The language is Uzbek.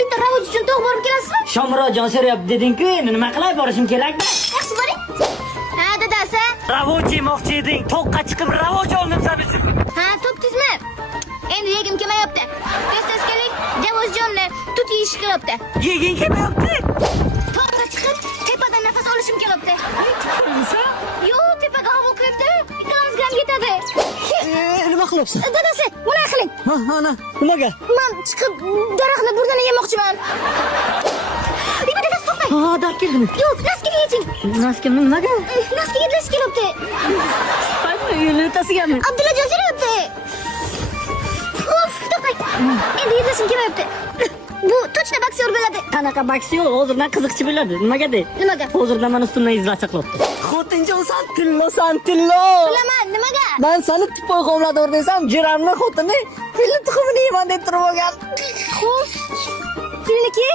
bitta ravoj uchun tog' borib kelasizmi? Shomurodjon so'rayapti deding-ku, endi nima qilay, borishim kerakmi? Yaxshi boring. Ha, dadasi. Ravoj yemoqchi eding, toqqa chiqib ravoj oldim biz. Ha, topdingizmi? Endi yegim kelmayapti. Tez keling, Javozjonni tut yeyish kelyapti. Yeging kelmayapti? Toqqa chiqib, tepadan nafas olishim kelyapti. Yo'q, tepaga havo kiribdi. Ikkalamizga ham yetadi. Nima qilyapsan? Dadasi, buni qiling. Ha, ana, nimaga? Men chiqib daraxtni burnini yemoqchiman. Dadasi to'xtang. Ha, dard keldimi? Yo'q, naskini yeching. Naskimni nimaga? Naskiga yedlash kelyapti. Yo'l o'rtasigami? Abdullajon so'rayapti. Of, to'xtang. Endi yedlashim kelmayapti. Bu точно boksyor bo'ladi. Qanaqa boksyor? Hozirdan qiziqchi bo'ladi. Nimaga de? Nimaga? Hozirdan mana ustimdan izlashqa qilyapti. Xotinjonsan, tillosan, tillo. Bilaman, nimaga? Men seni tipoy homilador desam, jiramni xotini filni tuxumini yeyman deb turib olgan. Xo'p. Filniki?